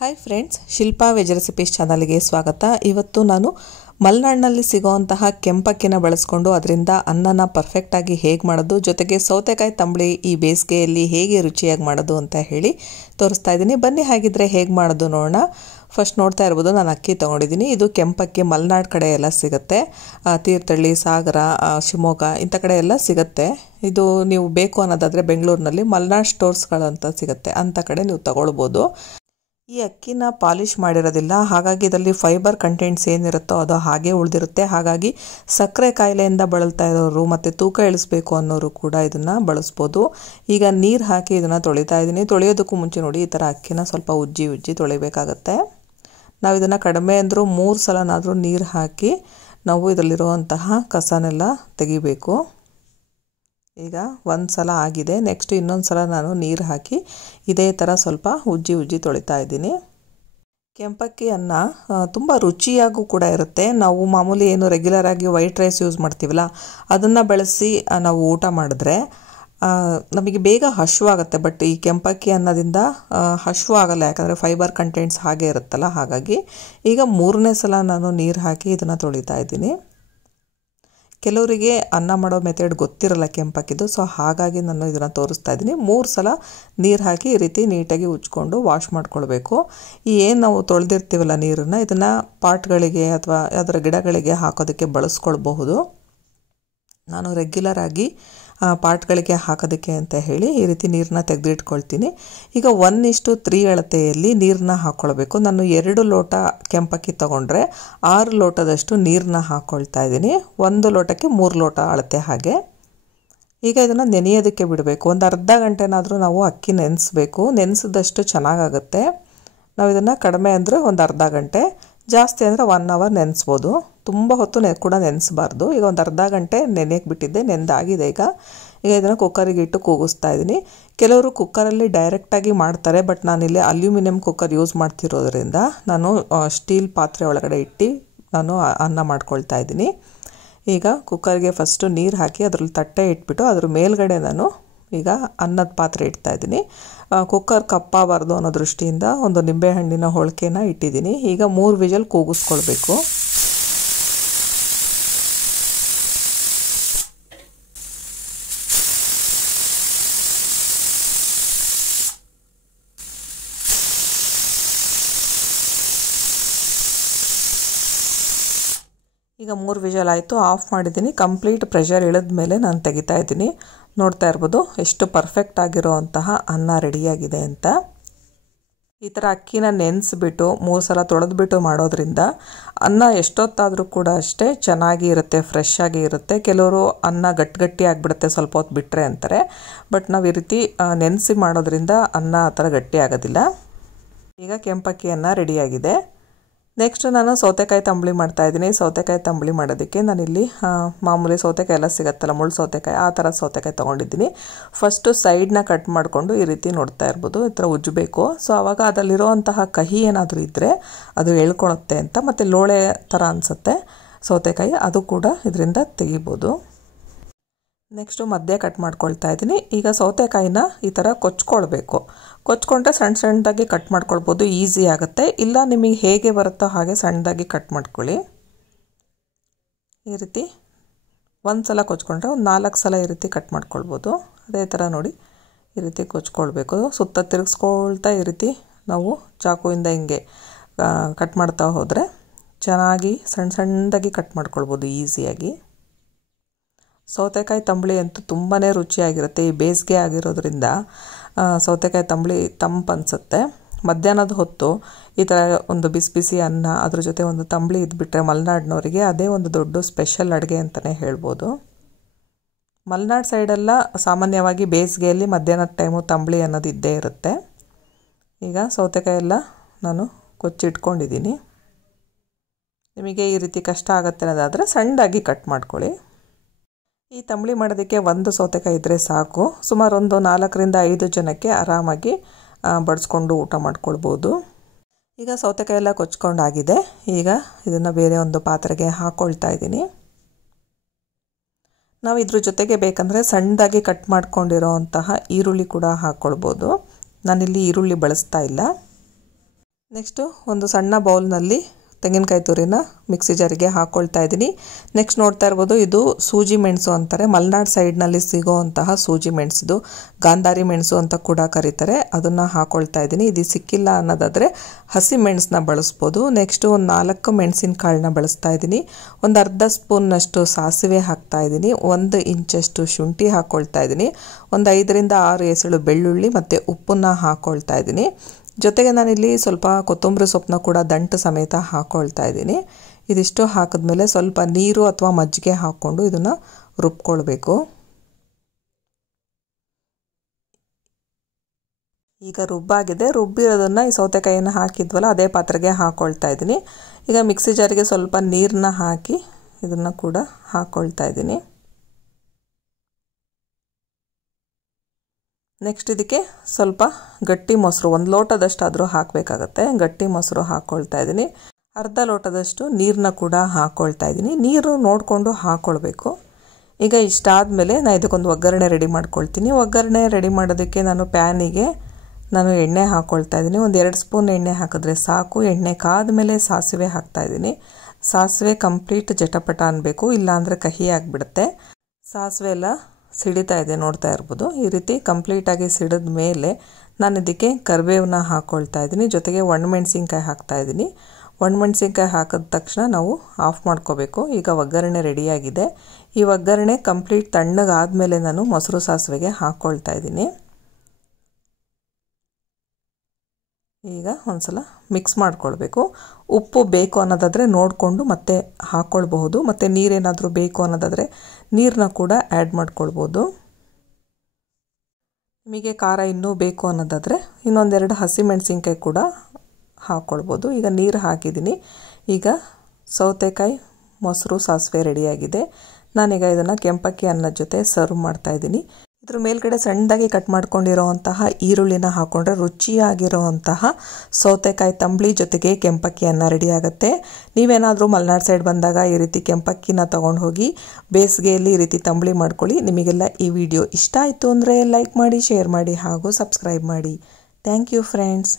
Hi friends, Shilpa veg recipes ಚಾನಲ್ಗೆ ಸ್ವಾಗತ. ಇವತ್ತು ನಾನು ಮಲೆನಾಡಿನಲ್ಲಿ ಸಿಗುವಂತಹ ಕೆಂಪಕ್ಕಿನ ಬಳಸ್ಕೊಂಡು ಅದರಿಂದ ಅನ್ನನ ಪರ್ಫೆಕ್ಟಾಗಿ ಹೇಗೆ ಮಾಡೋದು, ಜೊತೆಗೆ ಸೌತೆಕಾಯಿ ತಂಬಳಿ ಈ ಬೇಸಿಗೆಯಲ್ಲಿ ಹೇಗೆ ರುಚಿಯಾಗಿ ಮಾಡೋದು ಅಂತ ಹೇಳಿ ತೋರಿಸ್ತಾ ಇದ್ದೀನಿ. ಬನ್ನಿ ಹಾಗಿದ್ರೆ ಹೇಗೆ ಮಾಡೋದು ನೋಡೋಣ. ಫಸ್ಟ್ ನೋಡ್ತಾ ಇರ್ಬೋದು, ನಾನು ಅಕ್ಕಿ ತೊಗೊಂಡಿದ್ದೀನಿ. ಇದು ಕೆಂಪಕ್ಕಿ ಮಲೆನಾಡು ಕಡೆ ಎಲ್ಲ ಸಿಗುತ್ತೆ. ತೀರ್ಥಹಳ್ಳಿ, ಸಾಗರ, ಶಿವಮೊಗ್ಗ ಇಂಥ ಕಡೆ ಎಲ್ಲ ಸಿಗುತ್ತೆ. ಇದು ನೀವು ಬೇಕು ಅನ್ನೋದಾದರೆ ಬೆಂಗಳೂರಿನಲ್ಲಿ ಮಲೆನಾಡು ಸ್ಟೋರ್ಸ್ಗಳಂತ ಸಿಗುತ್ತೆ, ಅಂಥ ಕಡೆ ನೀವು ತಗೊಳ್ಬೋದು. ಈ ಅಕ್ಕಿನ ಪಾಲಿಷ್ ಮಾಡಿರೋದಿಲ್ಲ, ಹಾಗಾಗಿ ಇದರಲ್ಲಿ ಫೈಬರ್ ಕಂಟೆಂಟ್ಸ್ ಏನಿರುತ್ತೋ ಅದು ಹಾಗೆ ಉಳಿದಿರುತ್ತೆ. ಹಾಗಾಗಿ ಸಕ್ಕರೆ ಕಾಯಿಲೆಯಿಂದ ಬಳಲ್ತಾ ಇರೋರು ಮತ್ತು ತೂಕ ಇಳಿಸ್ಬೇಕು ಅನ್ನೋರು ಕೂಡ ಇದನ್ನು ಬಳಸ್ಬೋದು. ಈಗ ನೀರು ಹಾಕಿ ಇದನ್ನು ತೊಳಿತಾ ಇದ್ದೀನಿ. ತೊಳೆಯೋದಕ್ಕೂ ಮುಂಚೆ ನೋಡಿ, ಈ ಥರ ಅಕ್ಕಿನ ಸ್ವಲ್ಪ ಉಜ್ಜಿ ತೊಳಿಬೇಕಾಗತ್ತೆ. ನಾವು ಇದನ್ನು ಕಡಿಮೆ ಅಂದರೂ 3 ಸಲನಾದರೂ ನೀರು ಹಾಕಿ ನಾವು ಇದರಲ್ಲಿರುವಂತಹ ಕಸನೆಲ್ಲ ತೆಗಿಬೇಕು. ಈಗ ಒಂದು ಸಲ ಆಗಿದೆ. ನೆಕ್ಸ್ಟ್ ಇನ್ನೊಂದು ಸಲ ನಾನು ನೀರು ಹಾಕಿ ಇದೇ ಥರ ಸ್ವಲ್ಪ ಉಜ್ಜಿ ತೊಳಿತಾ ಇದ್ದೀನಿ. ಕೆಂಪಕ್ಕಿ ಅನ್ನ ತುಂಬ ರುಚಿಯಾಗೂ ಕೂಡ ಇರುತ್ತೆ. ನಾವು ಮಾಮೂಲಿ ಏನು ರೆಗ್ಯುಲರ್ ಆಗಿ ವೈಟ್ ರೈಸ್ ಯೂಸ್ ಮಾಡ್ತೀವಲ್ಲ, ಅದನ್ನು ಬಳಸಿ ನಾವು ಊಟ ಮಾಡಿದ್ರೆ ನಮಗೆ ಬೇಗ ಹಶ್ವಾಗುತ್ತೆ. ಬಟ್ ಈ ಕೆಂಪಕ್ಕಿ ಅನ್ನೋದಿಂದ ಹಶ್ವ ಆಗಲ್ಲ, ಯಾಕಂದರೆ ಫೈಬರ್ ಕಂಟೆಂಟ್ಸ್ ಹಾಗೆ ಇರುತ್ತಲ್ಲ. ಹಾಗಾಗಿ ಈಗ 3ನೇ ಸಲ ನಾನು ನೀರು ಹಾಕಿ ಇದನ್ನು ತೊಳಿತಾ ಇದ್ದೀನಿ. ಕೆಲವರಿಗೆ ಅನ್ನ ಮಾಡೋ ಮೆಥಡ್ ಗೊತ್ತಿರಲ್ಲ ಕೆಂಪಕ್ಕಿದು, ಸೊ ಹಾಗಾಗಿ ನಾನು ಇದನ್ನು ತೋರಿಸ್ತಾ ಇದ್ದೀನಿ. 3 ಸಲ ನೀರು ಹಾಕಿ ಈ ರೀತಿ ನೀಟಾಗಿ ಉಜ್ಕೊಂಡು ವಾಶ್ ಮಾಡ್ಕೊಳ್ಬೇಕು. ಈ ಏನು ನಾವು ತೊಳೆದಿರ್ತೀವಲ್ಲ ನೀರನ್ನು, ಇದನ್ನು ಪಾಟ್ಗಳಿಗೆ ಅಥವಾ ಅದರ ಗಿಡಗಳಿಗೆ ಹಾಕೋದಕ್ಕೆ ಬಳಸ್ಕೊಳ್ಬಹುದು. ನಾನು ರೆಗ್ಯುಲರ್ ಆಗಿ ಪಾಟ್ಗಳಿಗೆ ಹಾಕೋದಕ್ಕೆ ಅಂತ ಹೇಳಿ ಈ ರೀತಿ ನೀರನ್ನ ತೆಗೆದಿಟ್ಕೊಳ್ತೀನಿ. ಈಗ 1:3 ಅಳತೆಯಲ್ಲಿ ನೀರನ್ನ ಹಾಕ್ಕೊಳ್ಬೇಕು. ನಾನು 2 ಲೋಟ ಕೆಂಪಕ್ಕಿ ತೊಗೊಂಡ್ರೆ 6 ಲೋಟದಷ್ಟು ನೀರನ್ನ ಹಾಕ್ಕೊಳ್ತಾ ಇದ್ದೀನಿ. 1 ಲೋಟಕ್ಕೆ 3 ಲೋಟ ಅಳತೆ ಹಾಗೆ. ಈಗ ಇದನ್ನು ನೆನೆಯೋದಕ್ಕೆ ಬಿಡಬೇಕು. ಒಂದು ಅರ್ಧ ಗಂಟೆನಾದರೂ ನಾವು ಅಕ್ಕಿ ನೆನೆಸ್ಬೇಕು. ನೆನೆಸಿದಷ್ಟು ಚೆನ್ನಾಗಾಗುತ್ತೆ. ನಾವು ಇದನ್ನು ಕಡಿಮೆ ಅಂದರೆ ಒಂದು ಅರ್ಧ ಗಂಟೆ, ಜಾಸ್ತಿ ಅಂದರೆ 1 ಅವರ್ ನೆನೆಸ್ಬೋದು. ತುಂಬ ಹೊತ್ತು ಕೂಡ ನೆನೆಸಬಾರ್ದು. ಈಗ ಒಂದು ಅರ್ಧ ಗಂಟೆ ನೆನೆಯಕ್ಕೆ ಬಿಟ್ಟಿದ್ದೆ, ನೆಂದಾಗಿದೆ. ಈಗ ಇದನ್ನು ಕುಕ್ಕರಿಗೆ ಇಟ್ಟು ಕೂಗಿಸ್ತಾ ಇದ್ದೀನಿ. ಕೆಲವರು ಕುಕ್ಕರಲ್ಲಿ ಡೈರೆಕ್ಟಾಗಿ ಮಾಡ್ತಾರೆ, ಬಟ್ ನಾನಿಲ್ಲಿ ಅಲ್ಯೂಮಿನಿಯಂ ಕುಕ್ಕರ್ ಯೂಸ್ ಮಾಡ್ತಿರೋದ್ರಿಂದ ನಾನು ಸ್ಟೀಲ್ ಪಾತ್ರೆ ಒಳಗಡೆ ಇಟ್ಟು ನಾನು ಅನ್ನ ಮಾಡ್ಕೊಳ್ತಾ ಇದ್ದೀನಿ. ಈಗ ಕುಕ್ಕರ್ಗೆ ಫಸ್ಟು ನೀರು ಹಾಕಿ ಅದರಲ್ಲಿ ತಟ್ಟೆ ಇಟ್ಬಿಟ್ಟು ಅದ್ರ ಮೇಲ್ಗಡೆ ನಾನು ಈಗ ಅನ್ನದ ಪಾತ್ರೆ ಇಡ್ತಾ ಇದ್ದೀನಿ. ಕುಕ್ಕರ್ ಕಪ್ಪಾಗಬಾರ್ದು ಅನ್ನೋ ದೃಷ್ಟಿಯಿಂದ ಒಂದು ನಿಂಬೆಹಣ್ಣಿನ ಹೋಳಿಗೆನ ಇಟ್ಟಿದ್ದೀನಿ. ಈಗ 3 ವಿಜಲ್ ಕೂಗಿಸ್ಕೊಳ್ಬೇಕು. ಈಗ 3 ವಿಜಲ್ ಆಯಿತು, ಆಫ್ ಮಾಡಿದ್ದೀನಿ. ಕಂಪ್ಲೀಟ್ ಪ್ರೆಷರ್ ಇಳಿದ ಮೇಲೆ ನಾನು ತೆಗಿತಾ ಇದ್ದೀನಿ. ನೋಡ್ತಾ ಇರ್ಬೋದು ಎಷ್ಟು ಪರ್ಫೆಕ್ಟ್ ಆಗಿರೋವಂತಹ ಅನ್ನ ರೆಡಿಯಾಗಿದೆ ಅಂತ. ಈ ಥರ ಅಕ್ಕಿನ ನೆನೆಸ್ಬಿಟ್ಟು 3 ಸಲ ತೊಳೆದ್ಬಿಟ್ಟು ಮಾಡೋದ್ರಿಂದ ಅನ್ನ ಎಷ್ಟೊತ್ತಾದರೂ ಕೂಡ ಅಷ್ಟೇ ಚೆನ್ನಾಗಿ ಇರುತ್ತೆ, ಫ್ರೆಶ್ ಆಗಿ ಇರುತ್ತೆ. ಕೆಲವರು ಅನ್ನ ಗಟ್ಟಿ ಆಗಿಬಿಡುತ್ತೆ ಸ್ವಲ್ಪ ಹೊತ್ತು ಬಿಟ್ಟರೆ ಅಂತಾರೆ, ಬಟ್ ನಾವು ಈ ರೀತಿ ನೆನೆಸಿ ಮಾಡೋದ್ರಿಂದ ಅನ್ನ ಆ ಥರ ಗಟ್ಟಿ ಆಗೋದಿಲ್ಲ. ಈಗ ಕೆಂಪಕ್ಕಿ ಅನ್ನ ರೆಡಿಯಾಗಿದೆ. ನೆಕ್ಸ್ಟ್ ನಾನು ಸೌತೆಕಾಯಿ ತಂಬಳಿ ಮಾಡ್ತಾಯಿದ್ದೀನಿ. ಸೌತೆಕಾಯಿ ತಂಬಳಿ ಮಾಡೋದಕ್ಕೆ ನಾನಿಲ್ಲಿ ಮಾಮೂಲಿ ಸೌತೆಕಾಯಿ ಎಲ್ಲ ಸಿಗುತ್ತಲ್ಲ, ಮುಳ್ಳು ಸೌತೆಕಾಯಿ, ಆ ಥರ ಸೌತೆಕಾಯಿ ತೊಗೊಂಡಿದ್ದೀನಿ. ಫಸ್ಟು ಸೈಡ್ನ ಕಟ್ ಮಾಡಿಕೊಂಡು ಈ ರೀತಿ ನೋಡ್ತಾ ಇರ್ಬೋದು, ಈ ಥರ ಉಜ್ಜಬೇಕು. ಸೊ ಆವಾಗ ಅದರಲ್ಲಿರೋವಂತಹ ಕಹಿ ಏನಾದರೂ ಇದ್ದರೆ ಅದು ಎಳ್ಕೊಳುತ್ತೆ ಅಂತ. ಮತ್ತು ಲೋಳೆ ಥರ ಅನಿಸುತ್ತೆ ಸೌತೆಕಾಯಿ, ಅದು ಕೂಡ ಇದರಿಂದ ತೆಗಿಬೋದು. ನೆಕ್ಸ್ಟು ಮಧ್ಯ ಕಟ್ ಮಾಡ್ಕೊಳ್ತಾ ಇದ್ದೀನಿ. ಈಗ ಸೌತೆಕಾಯಿನ ಈ ಥರ ಕೊಚ್ಕೊಳ್ಬೇಕು. ಕೊಚ್ಕೊಂಡ್ರೆ ಸಣ್ಣದಾಗಿ ಕಟ್ ಮಾಡ್ಕೊಳ್ಬೋದು, ಈಸಿ ಆಗುತ್ತೆ. ಇಲ್ಲ ನಿಮಗೆ ಹೇಗೆ ಬರುತ್ತೋ ಹಾಗೆ ಸಣ್ಣದಾಗಿ ಕಟ್ ಮಾಡ್ಕೊಳ್ಳಿ. ಈ ರೀತಿ 1 ಸಲ ಕೊಚ್ಕೊಂಡ್ರೆ ಒಂದು 4 ಸಲ ಈ ರೀತಿ ಕಟ್ ಮಾಡ್ಕೊಳ್ಬೋದು. ಅದೇ ಥರ ನೋಡಿ ಈ ರೀತಿ ಕೊಚ್ಕೊಳ್ಬೇಕು. ಸುತ್ತ ತಿರುಗಿಸ್ಕೊಳ್ತಾ ಈ ರೀತಿ ನಾವು ಚಾಕುವಿಂದ ಹಿಂಗೆ ಕಟ್ ಮಾಡ್ತಾ ಹೋದರೆ ಚೆನ್ನಾಗಿ ಸಣ್ಣದಾಗಿ ಕಟ್ ಮಾಡ್ಕೊಳ್ಬೋದು ಈಸಿಯಾಗಿ. ಸೌತೆಕಾಯಿ ತಂಬಳಿ ಅಂತೂ ತುಂಬಾ ರುಚಿಯಾಗಿರುತ್ತೆ. ಈ ಬೇಸಿಗೆ ಆಗಿರೋದ್ರಿಂದ ಸೌತೆಕಾಯಿ ತಂಬಳಿ ತಂಪು ಅನಿಸುತ್ತೆ. ಮಧ್ಯಾಹ್ನದ ಹೊತ್ತು ಈ ಥರ ಒಂದು ಬಿಸಿ ಅನ್ನ, ಅದ್ರ ಜೊತೆ ಒಂದು ತಂಬಳಿ ಇದ್ಬಿಟ್ರೆ ಮಲೆನಾಡಿನವರಿಗೆ ಅದೇ ಒಂದು ದೊಡ್ಡ ಸ್ಪೆಷಲ್ ಅಡುಗೆ ಅಂತಲೇ ಹೇಳ್ಬೋದು. ಮಲೆನಾಡು ಸೈಡೆಲ್ಲ ಸಾಮಾನ್ಯವಾಗಿ ಬೇಸಿಗೆಯಲ್ಲಿ ಮಧ್ಯಾಹ್ನದ ಟೈಮು ತಂಬಳಿ ಅನ್ನೋದು ಇದ್ದೇ ಇರುತ್ತೆ. ಈಗ ಸೌತೆಕಾಯಿ ಎಲ್ಲ ನಾನು ಕೊಚ್ಚಿಟ್ಕೊಂಡಿದ್ದೀನಿ. ನಿಮಗೆ ಈ ರೀತಿ ಕಷ್ಟ ಆಗುತ್ತೆ ಅನ್ನೋದಾದರೆ ಸಣ್ಣದಾಗಿ ಕಟ್ ಮಾಡ್ಕೊಳ್ಳಿ. ಈ ತಂಬಳಿ ಮಾಡೋದಕ್ಕೆ 1 ಸೌತೆಕಾಯಿ ಇದ್ದರೆ ಸಾಕು. ಸುಮಾರು ಒಂದು 4ರಿಂದ 5 ಜನಕ್ಕೆ ಆರಾಮಾಗಿ ಬಡಿಸ್ಕೊಂಡು ಊಟ ಮಾಡ್ಕೊಳ್ಬೋದು. ಈಗ ಸೌತೆಕಾಯಿ ಎಲ್ಲ ಕೊಚ್ಕೊಂಡಾಗಿದೆ. ಈಗ ಇದನ್ನು ಬೇರೆ ಒಂದು ಪಾತ್ರೆಗೆ ಹಾಕ್ಕೊಳ್ತಾ ಇದ್ದೀನಿ. ನಾವು ಇದ್ರ ಜೊತೆಗೆ ಬೇಕಂದರೆ ಸಣ್ಣದಾಗಿ ಕಟ್ ಮಾಡ್ಕೊಂಡಿರೋ ಅಂತಹ ಈರುಳ್ಳಿ ಕೂಡ ಹಾಕ್ಕೊಳ್ಬೋದು. ನಾನಿಲ್ಲಿ ಈರುಳ್ಳಿ ಬಳಸ್ತಾ ಇಲ್ಲ. ನೆಕ್ಸ್ಟು ಒಂದು ಸಣ್ಣ ಬೌಲ್ನಲ್ಲಿ ತೆಂಗಿನಕಾಯಿ ತುರಿನ ಮಿಕ್ಸಿ ಜಾರಿಗೆ ಹಾಕ್ಕೊಳ್ತಾ ಇದ್ದೀನಿ. ನೆಕ್ಸ್ಟ್ ನೋಡ್ತಾ ಇರ್ಬೋದು, ಇದು ಸೂಜಿ ಮೆಣಸು ಅಂತಾರೆ. ಮಲೆನಾಡು ಸೈಡ್ನಲ್ಲಿ ಸಿಗೋವಂತಹ ಸೂಜಿ ಮೆಣಸಿದು, ಗಾಂಧಾರಿ ಮೆಣಸು ಅಂತ ಕೂಡ ಕರೀತಾರೆ. ಅದನ್ನು ಹಾಕ್ಕೊಳ್ತಾ ಇದ್ದೀನಿ. ಇದು ಸಿಕ್ಕಿಲ್ಲ ಅನ್ನೋದಾದರೆ ಹಸಿ ಮೆಣಸನ್ನ ಬಳಸ್ಬೋದು. ನೆಕ್ಸ್ಟು ಒಂದು 4 ಮೆಣಸಿನಕಾಳನ್ನ ಬಳಸ್ತಾ ಇದ್ದೀನಿ. ಒಂದು ಅರ್ಧ ಸ್ಪೂನ್ನಷ್ಟು ಸಾಸಿವೆ ಹಾಕ್ತಾ ಇದ್ದೀನಿ. 1 ಇಂಚಷ್ಟು ಶುಂಠಿ ಹಾಕ್ಕೊಳ್ತಾ ಇದ್ದೀನಿ. ಒಂದು 5 ರಿಂದ 6 ಎಸಳು ಬೆಳ್ಳುಳ್ಳಿ ಮತ್ತು ಉಪ್ಪನ್ನು ಹಾಕ್ಕೊಳ್ತಾ ಇದ್ದೀನಿ. ಜೊತೆಗೆ ನಾನಿಲ್ಲಿ ಸ್ವಲ್ಪ ಕೊತ್ತಂಬರಿ ಸೊಪ್ಪನ್ನ ಕೂಡ ದಂಟು ಸಮೇತ ಹಾಕ್ಕೊಳ್ತಾ ಇದ್ದೀನಿ. ಇದಿಷ್ಟು ಹಾಕಿದ್ಮೇಲೆ ಸ್ವಲ್ಪ ನೀರು ಅಥವಾ ಮಜ್ಜಿಗೆ ಹಾಕ್ಕೊಂಡು ಇದನ್ನು ರುಬ್ಕೊಳ್ಬೇಕು. ಈಗ ರುಬ್ಬಾಗಿದೆ. ರುಬ್ಬಿರೋದನ್ನು ಈ ಸೌತೆಕಾಯಿಯನ್ನು ಹಾಕಿದ್ವಲ್ಲ ಅದೇ ಪಾತ್ರೆಗೆ ಹಾಕ್ಕೊಳ್ತಾ ಇದ್ದೀನಿ. ಈಗ ಮಿಕ್ಸಿ ಜಾರಿಗೆ ಸ್ವಲ್ಪ ನೀರನ್ನ ಹಾಕಿ ಇದನ್ನು ಕೂಡ ಹಾಕ್ಕೊಳ್ತಾ ಇದ್ದೀನಿ. ನೆಕ್ಸ್ಟ್ ಇದಕ್ಕೆ ಸ್ವಲ್ಪ ಗಟ್ಟಿ ಮೊಸರು, 1 ಲೋಟದಷ್ಟಾದರೂ ಹಾಕಬೇಕಾಗತ್ತೆ. ಗಟ್ಟಿ ಮೊಸರು ಹಾಕ್ಕೊಳ್ತಾ ಇದ್ದೀನಿ. ಅರ್ಧ ಲೋಟದಷ್ಟು ನೀರನ್ನ ಕೂಡ ಹಾಕ್ಕೊಳ್ತಾ ಇದ್ದೀನಿ. ನೀರು ನೋಡಿಕೊಂಡು ಹಾಕ್ಕೊಳ್ಬೇಕು. ಈಗ ಇಷ್ಟಾದಮೇಲೆ ನಾನು ಇದಕ್ಕೊಂದು ಒಗ್ಗರಣೆ ರೆಡಿ ಮಾಡ್ಕೊಳ್ತೀನಿ. ಒಗ್ಗರಣೆ ರೆಡಿ ಮಾಡೋದಕ್ಕೆ ನಾನು ಪ್ಯಾನಿಗೆ ಎಣ್ಣೆ ಹಾಕ್ಕೊಳ್ತಾ ಇದ್ದೀನಿ. ಒಂದು 2 ಸ್ಪೂನ್ ಎಣ್ಣೆ ಹಾಕಿದ್ರೆ ಸಾಕು. ಎಣ್ಣೆ ಕಾದ್ಮೇಲೆ ಸಾಸಿವೆ ಹಾಕ್ತಾ ಇದ್ದೀನಿ. ಸಾಸಿವೆ ಕಂಪ್ಲೀಟ್ ಜಟಪಟ ಅನ್ನಬೇಕು, ಇಲ್ಲಾಂದರೆ ಕಹಿ ಆಗಿಬಿಡುತ್ತೆ. ಸಾಸಿವೆ ಎಲ್ಲ ಸಿಡಿತಾ ಇದೆ, ನೋಡ್ತಾ ಇರ್ಬೋದು. ಈ ರೀತಿ ಕಂಪ್ಲೀಟಾಗಿ ಸಿಡಿದ ಮೇಲೆ ನಾನು ಇದಕ್ಕೆ ಕರಿಬೇವನ್ನ ಹಾಕ್ಕೊಳ್ತಾ ಇದ್ದೀನಿ. ಜೊತೆಗೆ ಒಣಮೆಣಸಿನ್ಕಾಯಿ ಹಾಕ್ತಾ ಇದ್ದೀನಿ. ಒಣಮೆಣಸಿನ್ಕಾಯಿ ಹಾಕಿದ ತಕ್ಷಣ ನಾವು ಆಫ್ ಮಾಡ್ಕೋಬೇಕು. ಈಗ ಒಗ್ಗರಣೆ ರೆಡಿಯಾಗಿದೆ. ಈ ಒಗ್ಗರಣೆ ಕಂಪ್ಲೀಟ್ ತಣ್ಣಗಾದ್ಮೇಲೆ ನಾನು ಮೊಸರು ಸಾಸಿವೆಗೆ ಹಾಕ್ಕೊಳ್ತಾ ಇದ್ದೀನಿ. ಈಗ ಒಂದ್ಸಲ ಮಿಕ್ಸ್ ಮಾಡ್ಕೊಳ್ಬೇಕು. ಉಪ್ಪು ಬೇಕು ಅನ್ನೋದಾದರೆ ನೋಡಿಕೊಂಡು ಮತ್ತೆ ಹಾಕ್ಕೊಳ್ಬಹುದು. ಮತ್ತು ನೀರೇನಾದರೂ ಬೇಕು ಅನ್ನೋದಾದರೆ ನೀರನ್ನ ಕೂಡ ಆ್ಯಡ್ ಮಾಡ್ಕೊಳ್ಬೋದು. ನಿಮಗೆ ಖಾರ ಇನ್ನೂ ಬೇಕು ಅನ್ನೋದಾದರೆ ಇನ್ನೊಂದೆರಡು ಹಸಿಮೆಣಸಿನ್ಕಾಯಿ ಕೂಡ ಹಾಕ್ಕೊಳ್ಬೋದು. ಈಗ ನೀರು ಹಾಕಿದ್ದೀನಿ. ಈಗ ಸೌತೆಕಾಯಿ ಮೊಸರು ಸಾಸಿವೆ ರೆಡಿಯಾಗಿದೆ. ನಾನೀಗ ಇದನ್ನು ಕೆಂಪಕ್ಕಿ ಅನ್ನದ ಜೊತೆ ಸರ್ವ್ ಮಾಡ್ತಾಯಿದ್ದೀನಿ. ಇದ್ರ ಮೇಲ್ಗಡೆ ಸಣ್ಣದಾಗಿ ಕಟ್ ಮಾಡ್ಕೊಂಡಿರೋವಂತಹ ಈರುಳ್ಳಿನ ಹಾಕ್ಕೊಂಡ್ರೆ ರುಚಿಯಾಗಿರೋವಂತಹ ಸೌತೆಕಾಯಿ ತಂಬಳಿ ಜೊತೆಗೆ ಕೆಂಪಕ್ಕಿ ಅನ್ನ ರೆಡಿ ಆಗುತ್ತೆ. ನೀವೇನಾದರೂ ಮಲೆನಾಡು ಸೈಡ್ ಬಂದಾಗ ಈ ರೀತಿ ಕೆಂಪಕ್ಕಿನ ತೊಗೊಂಡು ಹೋಗಿ ಬೇಸಿಗೆಯಲ್ಲಿ ಈ ರೀತಿ ತಂಬಳಿ ಮಾಡ್ಕೊಳ್ಳಿ. ನಿಮಗೆಲ್ಲ ಈ ವಿಡಿಯೋ ಇಷ್ಟ ಆಯಿತು ಅಂದರೆ ಲೈಕ್ ಮಾಡಿ, ಶೇರ್ ಮಾಡಿ ಹಾಗೂ ಸಬ್ಸ್ಕ್ರೈಬ್ ಮಾಡಿ. Thank you friends.